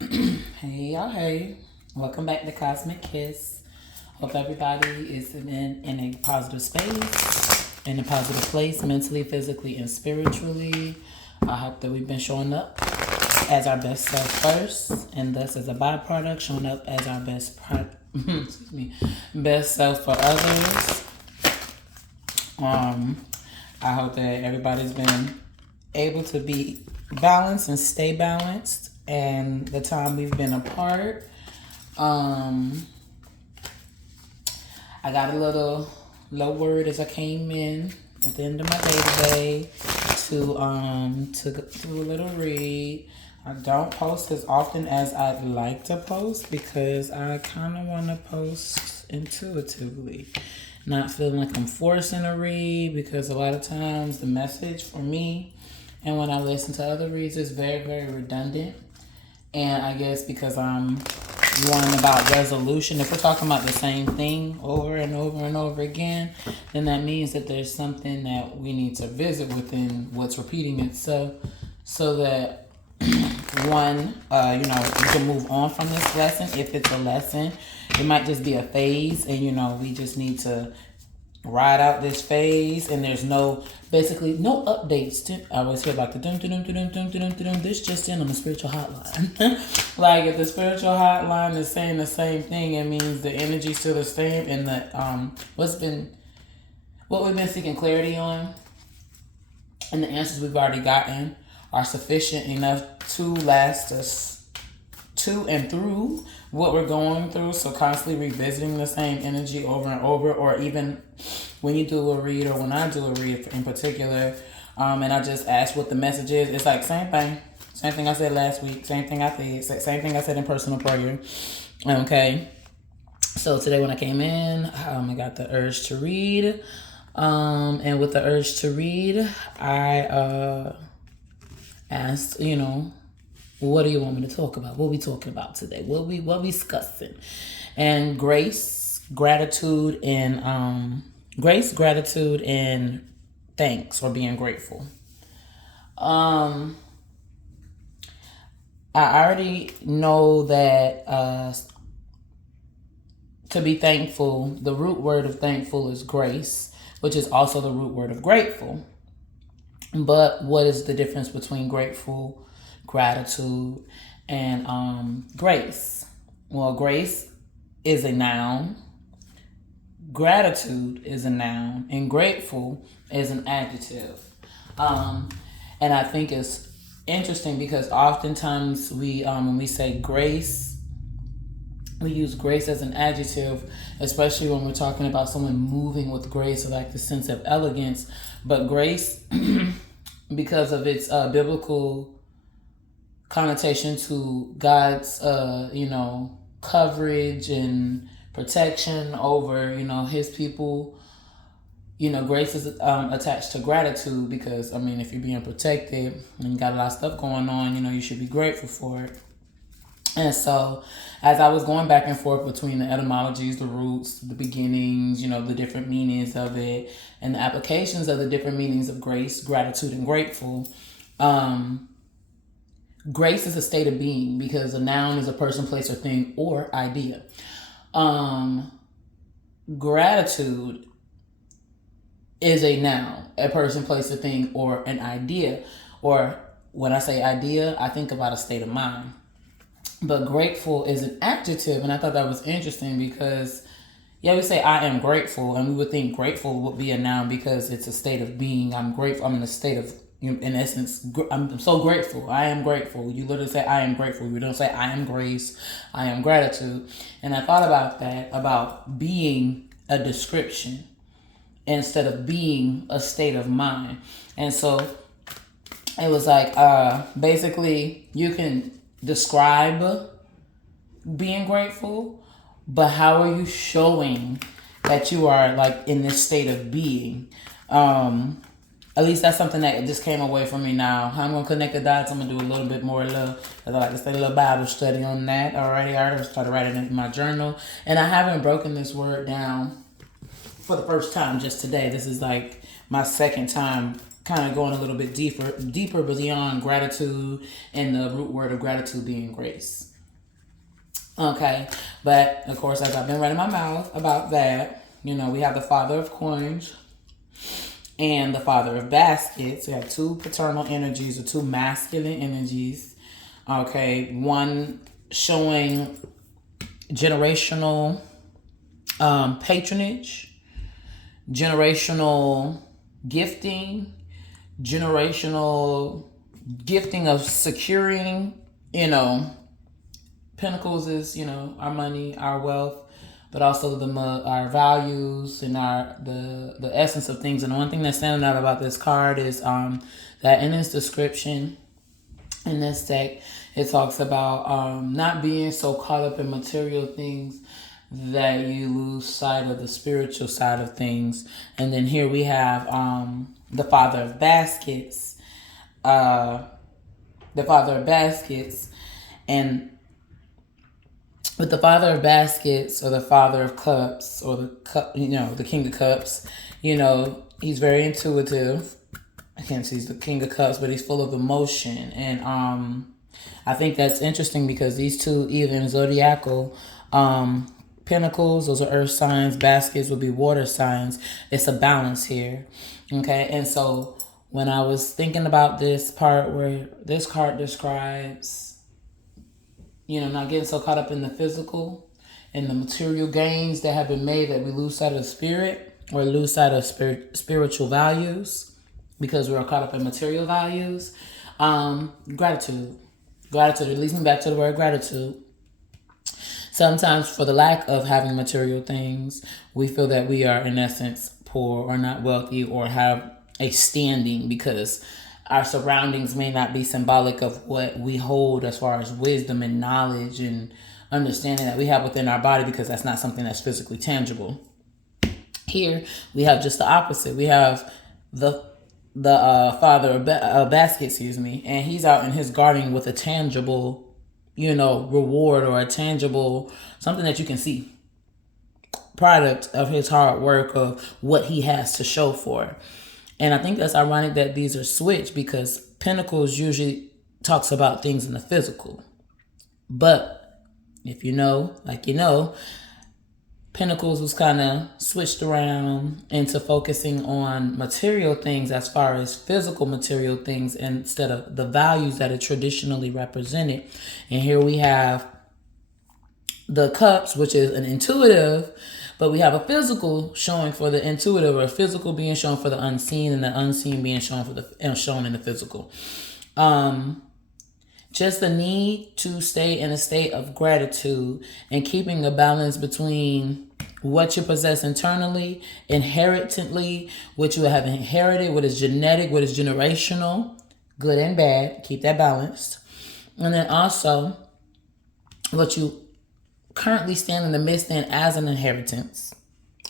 Hey y'all, hey. Welcome back to Cosmic Kiss. Hope everybody is in a positive space, in a positive place, mentally, physically, and spiritually. I hope that we've been showing up as our best self first, and thus as a byproduct, showing up as our excuse me, best self for others. I hope that everybody's been able to be balanced and stay balanced and the time we've been apart. I got a little low word as I came in at the end of my day today to do a little read. I don't post as often as I'd like to post because I kind of want to post intuitively, not feeling like I'm forcing a read, because a lot of times the message for me and when I listen to other reads is very, very redundant. And I guess because I'm one about resolution, if we're talking about the same thing over and over and over again, then that means that there's something that we need to visit within what's repeating itself, so that one, you can move on from this lesson if it's a lesson. It might just be a phase, and we just need to ride out this phase, and there's basically no updates. I always hear like the dum dum dum dum dum dum dum. This just in on the spiritual hotline. Like if the spiritual hotline is saying the same thing, it means the energy's still the same, and the what we've been seeking clarity on, and the answers we've already gotten are sufficient enough to last us to and through what we're going through. So constantly revisiting the same energy over and over, or even when you do a read, or when I do a read in particular, and I just ask what the message is, it's like same thing I said last week, same thing I said in personal prayer. Okay, so today when I came in, I got the urge to read, and with the urge to read, I asked, what do you want me to talk about? What we talking about today? What we discussing? And grace, gratitude, and thanks, or being grateful. I already know that to be thankful, the root word of thankful is grace, which is also the root word of grateful. But what is the difference between grateful, gratitude, and grace? Well, grace is a noun, gratitude is a noun, and grateful is an adjective. And I think it's interesting because oftentimes when we say grace, we use grace as an adjective, especially when we're talking about someone moving with grace, or like the sense of elegance. But grace, because of its biblical connotation to God's, coverage and protection over, his people, grace is attached to gratitude, because, if you're being protected and you got a lot of stuff going on, you should be grateful for it. And so, as I was going back and forth between the etymologies, the roots, the beginnings, the different meanings of it, and the applications of the different meanings of grace, gratitude, and grateful, grace is a state of being, because a noun is a person, place, or thing, or idea. Gratitude is a noun, a person, place, a thing, or an idea. Or when I say idea, I think about a state of mind. But grateful is an adjective, and I thought that was interesting because, we say I am grateful, and we would think grateful would be a noun because it's a state of being. I'm grateful. I'm in a state of, in essence, I'm so grateful. I am grateful. You literally say I am grateful. You don't say I am grace. I am gratitude. And I thought about that, about being a description instead of being a state of mind. And so it was like, basically, you can describe being grateful, but how are you showing that you are like in this state of being? At least that's something that just came away from me now. I'm gonna connect the dots. I'm gonna do a little bit more because I like to say a little Bible study on that. Already, I already started writing it in my journal, and I haven't broken this word down for the first time just today. This is like my second time kind of going a little bit deeper beyond gratitude and the root word of gratitude being grace. Okay, but of course, as I've been running my mouth about that, we have the Father of Coins and the Father of Baskets. We have two paternal energies or two masculine energies. Okay, one showing generational patronage, generational gifting, generational gifting of securing, Pentacles is, our money, our wealth, but also our values and the essence of things. And the one thing that's standing out about this card is that in its description in this deck, it talks about not being so caught up in material things that you lose sight of the spiritual side of things. And then here we have the Father of Baskets. And with the Father of Baskets or the Father of Cups or the King of Cups, he's very intuitive. I can't say he's the King of Cups, but he's full of emotion. And I think that's interesting because these two, even zodiacal Pentacles, those are earth signs, baskets would be water signs. It's a balance here. Okay, and so when I was thinking about this part where this card describes not getting so caught up in the physical and the material gains that have been made that we lose sight of the spirit or lose sight of spiritual values because we're caught up in material values. Gratitude. It leads me back to the word gratitude. Sometimes for the lack of having material things, we feel that we are in essence poor or not wealthy or have a standing because our surroundings may not be symbolic of what we hold as far as wisdom and knowledge and understanding that we have within our body because that's not something that's physically tangible. Here, we have just the opposite. We have the Father of Baskets, and he's out in his garden with a tangible, reward or a tangible, something that you can see. Product of his hard work of what he has to show for. And I think that's ironic that these are switched because Pentacles usually talks about things in the physical. But if Pentacles was kind of switched around into focusing on material things as far as physical material things instead of the values that are traditionally represented. And here we have the Cups, which is an intuitive, but we have a physical showing for the intuitive, or a physical being shown for the unseen, and the unseen being shown shown in the physical. Just the need to stay in a state of gratitude and keeping a balance between what you possess internally, inheritedly, what you have inherited, what is genetic, what is generational, good and bad. Keep that balanced. And then also what you currently stand in the midst in as an inheritance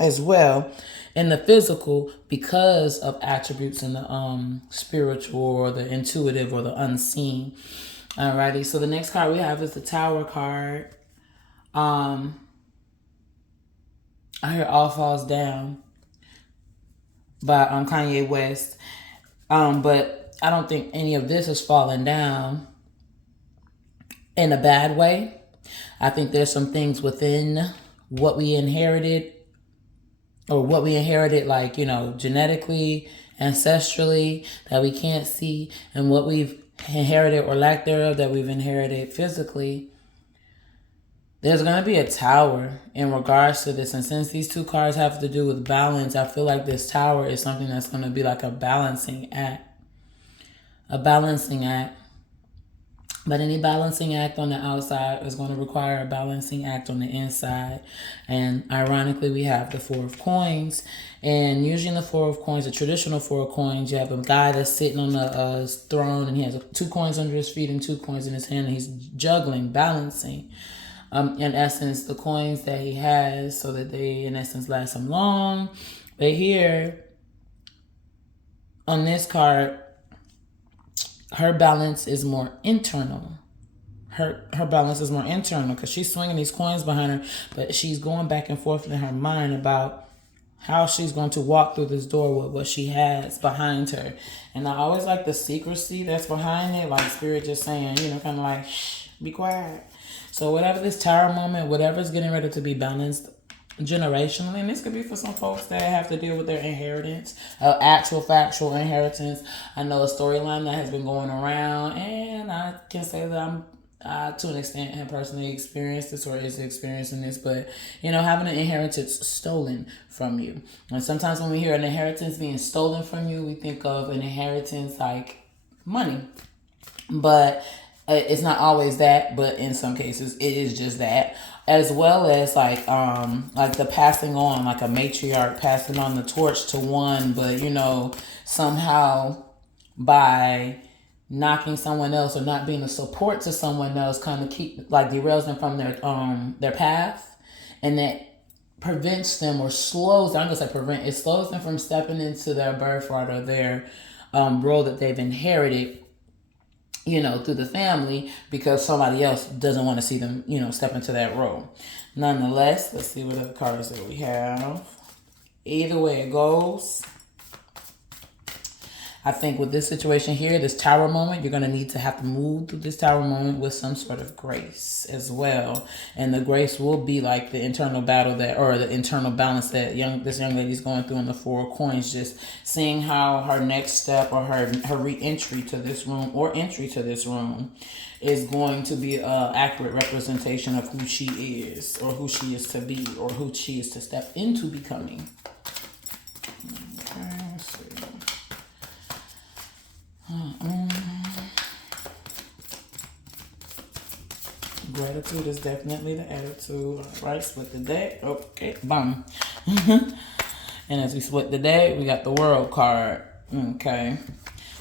as well in the physical because of attributes in the spiritual or the intuitive or the unseen. Alrighty, so the next card we have is the Tower card. I hear All Falls Down by Kanye West. But I don't think any of this is falling down in a bad way. I think there's some things within what we inherited like, genetically, ancestrally that we can't see, and what we've inherited or lack thereof that we've inherited physically. There's going to be a tower in regards to this. And since these two cards have to do with balance, I feel like this tower is something that's going to be like a balancing act. But any balancing act on the outside is going to require a balancing act on the inside. And ironically, we have the Four of Coins. And usually in the Four of Coins, the traditional Four of Coins, you have a guy that's sitting on a throne and he has 2 coins under his feet and 2 coins in his hand. And he's juggling, balancing, in essence, the coins that he has so that they, in essence, last him long. But here, on this card, her balance is more internal. Her balance is more internal because she's swinging these coins behind her, but she's going back and forth in her mind about how she's going to walk through this door with what she has behind her. And I always like the secrecy that's behind it, like Spirit just saying, kind of like, shh, be quiet. So whatever this tower moment, whatever's getting ready to be balanced generationally, and this could be for some folks that have to deal with their inheritance, actual factual inheritance. I know a storyline that has been going around, and I can say that I'm to an extent have personally experienced this or is experiencing this, but having an inheritance stolen from you. And sometimes when we hear an inheritance being stolen from you, we think of an inheritance like money, but it's not always that, but in some cases it is just that, as well as like the passing on, like a matriarch passing on the torch to one, but somehow by knocking someone else or not being a support to someone else kind of derails them from their path, and that prevents them or slows them. I'm gonna say prevent. It slows them from stepping into their birthright or their role that they've inherited, through the family, because somebody else doesn't want to see them, step into that role. Nonetheless, let's see what other cards that we have. Either way it goes, I think with this situation here, this tower moment, you're going to need to have to move through this tower moment with some sort of grace as well. And the grace will be like the internal battle or the internal balance that this young lady's going through in the Four of Coins, just seeing how her next step or her re-entry to this room or entry to this room is going to be an accurate representation of who she is or who she is to be or who she is to step into becoming. Okay, let's see. Gratitude is definitely the attitude. All right, split the deck. Okay, bam. And as we split the deck, we got the World card. Okay,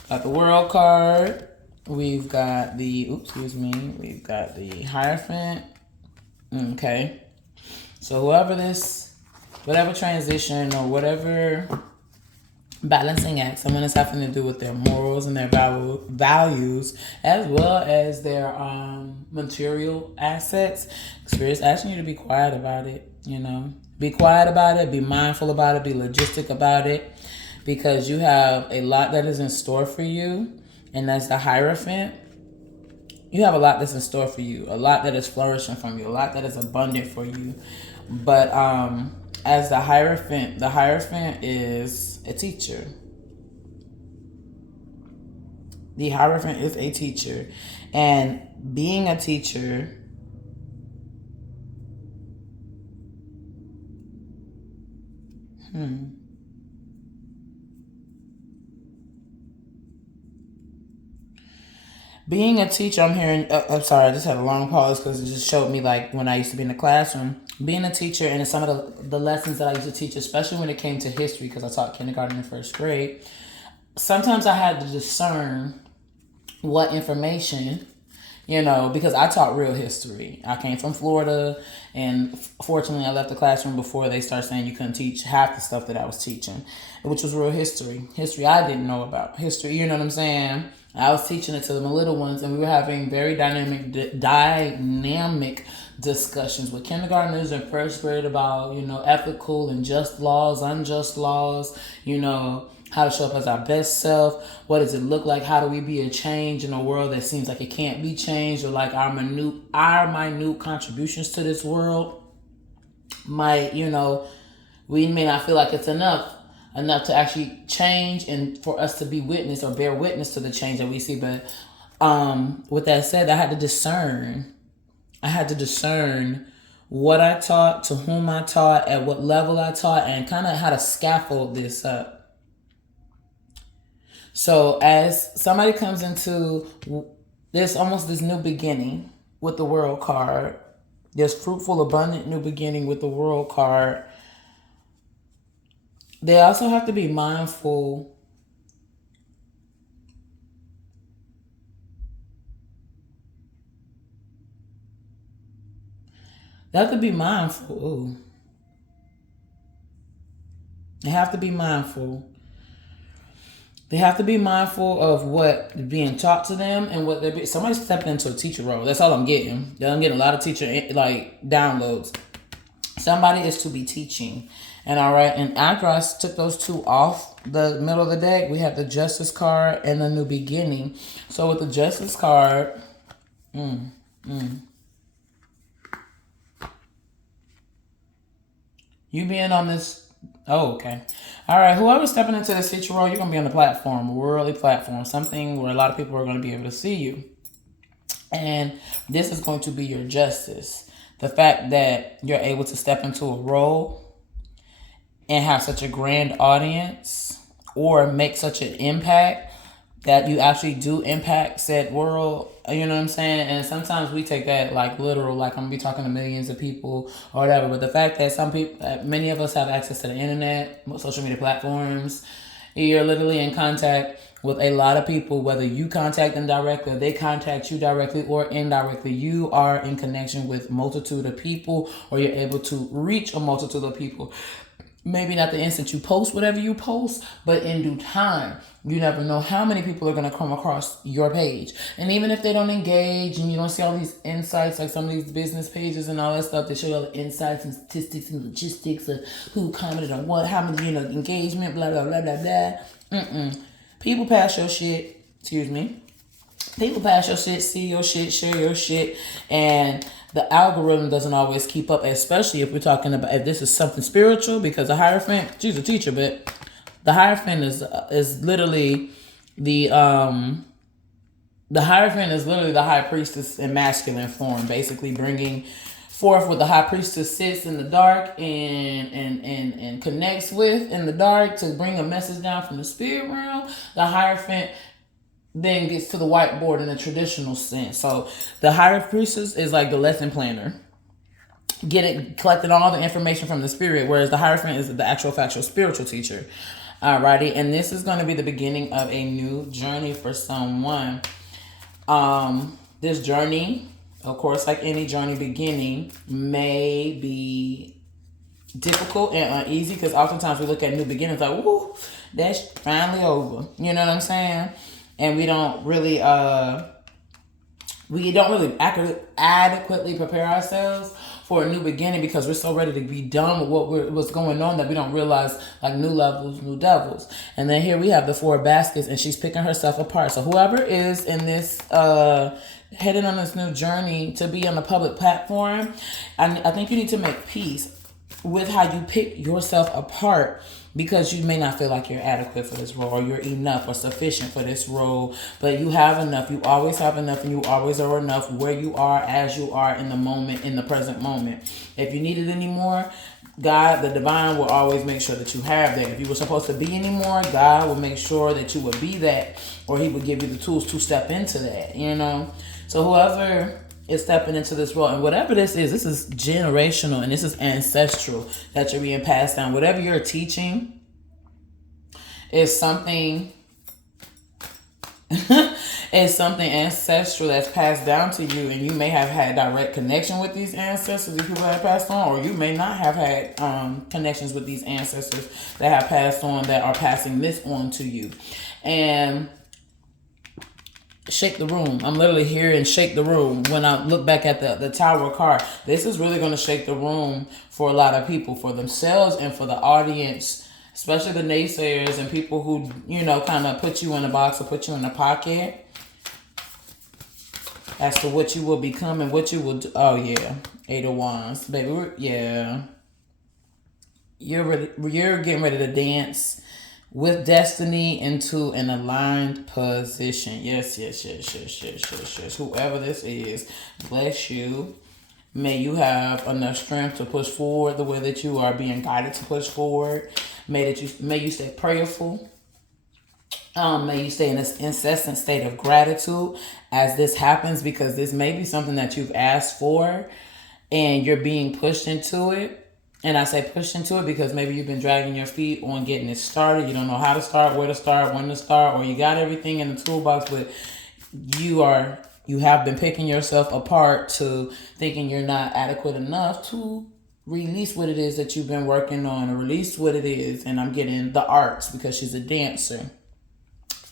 got the World card. We've got we've got the Hierophant. Okay, so whatever transition or whatever balancing act someone is having to do with their morals and their values, as well as their material assets, Spirit's asking you to be quiet about it. Be quiet about it, be mindful about it, be logistic about it, because you have a lot that is in store for you. And that's the Hierophant. You have a lot that's in store for you, a lot that is flourishing from you, a lot that is abundant for you. But as the Hierophant is a teacher. The Hierophant is a teacher. And being a teacher, being a teacher, I'm hearing, I'm sorry, I just had a long pause because it just showed me like when I used to be in the classroom. Being a teacher and some of the lessons that I used to teach, especially when it came to history, because I taught kindergarten and first grade, sometimes I had to discern what information, because I taught real history. I came from Florida, and fortunately I left the classroom before they started saying you couldn't teach half the stuff that I was teaching, which was real history. History I didn't know about. History, you know what I'm saying? I was teaching it to the little ones, and we were having very dynamic discussions with kindergartners and first grade about, ethical and just laws, unjust laws, how to show up as our best self. What does it look like? How do we be a change in a world that seems like it can't be changed, or like our minute contributions to this world might, we may not feel like it's enough to actually change and for us to be witness or bear witness to the change that we see. But with that said, I had to discern what I taught, to whom I taught, at what level I taught, and kind of how to scaffold this up. So as somebody comes into this new beginning with the World card, this fruitful, abundant new beginning with the World card, they also have to be mindful They have to be mindful. Ooh. They have to be mindful. They have to be mindful of what being taught to them and what they're somebody's stepping into a teacher role. That's all I'm getting. I'm getting a lot of teacher like downloads. Somebody is to be teaching. And all right, and after I took those two off the middle of the deck, we have the Justice card and the New Beginning. So with the Justice card, you being on this. Oh, okay. All right. Whoever's stepping into this feature role, you're going to be on the platform, a worldly platform, something where a lot of people are going to be able to see you. And this is going to be your justice. The fact that you're able to step into a role and have such a grand audience or make such an impact that you actually do impact said world, you know what I'm saying? And sometimes we take that like literal, like I'm gonna be talking to millions of people or whatever. But the fact that some people, many of us have access to the internet, social media platforms, you're literally in contact with a lot of people, whether you contact them directly or they contact you directly or indirectly. You are in connection with multitude of people, or you're able to reach a multitude of people. Maybe not the instant you post whatever you post, but in due time. You never know how many people are going to come across your page. And even if they don't engage and you don't see all these insights, like some of these business pages and all that stuff, they show you all the insights and statistics and logistics of who commented on what, how many, engagement, blah, blah, blah, blah, blah. People pass your shit, People pass your shit, see your shit, share your shit, and the algorithm doesn't always keep up, especially if we're talking about, if this is something spiritual, because the Hierophant, she's a teacher, but the Hierophant is literally the Hierophant is literally the high priestess in masculine form, basically bringing forth what the high priestess sits in the dark and connects with in the dark to bring a message down from the spirit realm. The Hierophant then gets to the whiteboard in a traditional sense. So the higher priestess is like the lesson planner, collecting all the information from the spirit, whereas the Hierophant is the actual factual spiritual teacher. Alrighty, and this is going to be the beginning of a new journey for someone. This journey, of course, like any journey beginning, may be difficult and uneasy, because oftentimes we look at new beginnings like, woo, that's finally over. You know what I'm saying? And we don't really adequately prepare ourselves for a new beginning, because we're so ready to be done with what's going on that we don't realize, like, new levels, new devils. And then here we have the 4 baskets, and she's picking herself apart. So whoever is in this heading on this new journey to be on a public platform, I think you need to make peace with how you pick yourself apart, because you may not feel like you're adequate for this role, or you're enough or sufficient for this role, but you have enough. You always have enough, and you always are enough where you are, as you are in the moment, in the present moment. If you need it anymore, God, the divine, will always make sure that you have that. If you were supposed to be anymore, God will make sure that you would be that, or he would give you the tools to step into that, So whoever is stepping into this role, and whatever this is generational, and this is ancestral that you're being passed down. Whatever you're teaching is something ancestral that's passed down to you, and you may have had direct connection with these ancestors if people have passed on, or you may not have had connections with these ancestors that have passed on, that are passing this on to you. And shake the room. I'm literally hearing shake the room when I look back at the Tower card. This is really going to shake the room for a lot of people, for themselves and for the audience, especially the naysayers and people who, kind of put you in a box or put you in a pocket as to what you will become and what you will do. Oh, yeah. 8 of Wands. Baby, yeah. You're getting ready to dance with destiny into an aligned position. Yes. Whoever this is, bless you. May you have enough strength to push forward the way that you are being guided to push forward. May you stay prayerful. May you stay in this incessant state of gratitude as this happens, because this may be something that you've asked for and you're being pushed into it. And I say pushed into it because maybe you've been dragging your feet on getting it started. You don't know how to start, where to start, when to start, or you got everything in the toolbox, but you have been picking yourself apart to thinking you're not adequate enough to release what it is that you've been working on, or release what it is. And I'm getting the arts, because she's a dancer.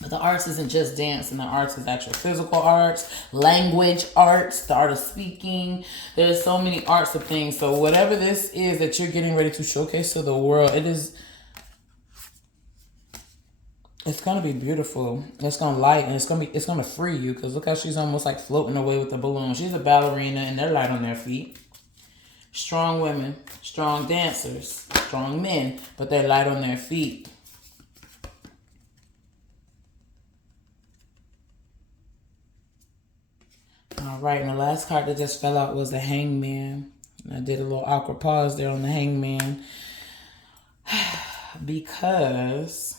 But the arts isn't just dance, and the arts is actual physical arts, language arts, the art of speaking. There's so many arts of things. So whatever this is that you're getting ready to showcase to the world, it's gonna be beautiful. It's gonna light, and it's gonna free you. Cause look how she's almost like floating away with the balloon. She's a ballerina, and they're light on their feet. Strong women, strong dancers, strong men, but they're light on their feet. All right, and the last card that just fell out was the Hangman. I did a little awkward pause there on the Hangman because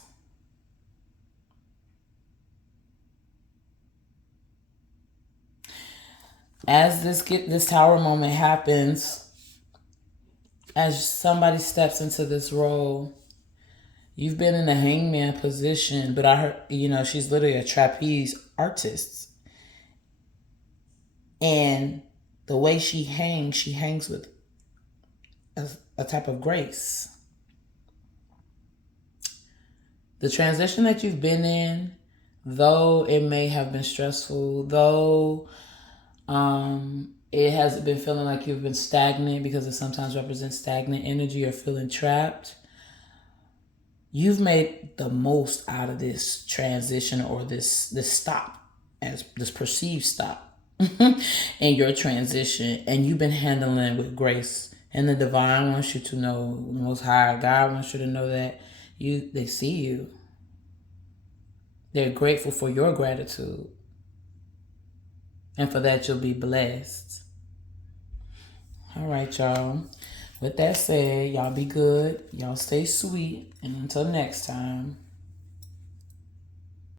as this tower moment happens, as somebody steps into this role, you've been in a hangman position, but I heard, she's literally a trapeze artist. And the way she hangs with a type of grace. The transition that you've been in, though it may have been stressful, though it hasn't been feeling like you've been stagnant, because it sometimes represents stagnant energy or feeling trapped, you've made the most out of this transition, or this stop, as this perceived stop in your transition, and you've been handling it with grace. And the divine wants you to know, the Most High God wants you to know that they see you. They're grateful for your gratitude. And for that, you'll be blessed. All right, y'all. With that said, y'all be good. Y'all stay sweet. And until next time.